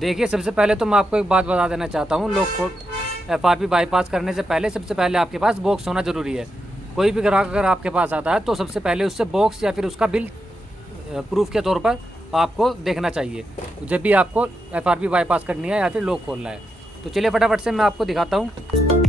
देखिए, सबसे पहले तो मैं आपको एक बात बता देना चाहता हूँ, लॉक को एफआरपी बाईपास करने से पहले सबसे पहले आपके पास बॉक्स होना ज़रूरी है। कोई भी ग्राहक अगर आपके पास आता है तो सबसे पहले उससे बॉक्स या फिर उसका बिल प्रूफ के तौर पर आपको देखना चाहिए, जब भी आपको एफआरपी बाईपास करनी है या फिर लॉक खोलना है। तो चलिए फटाफट से मैं आपको दिखाता हूँ।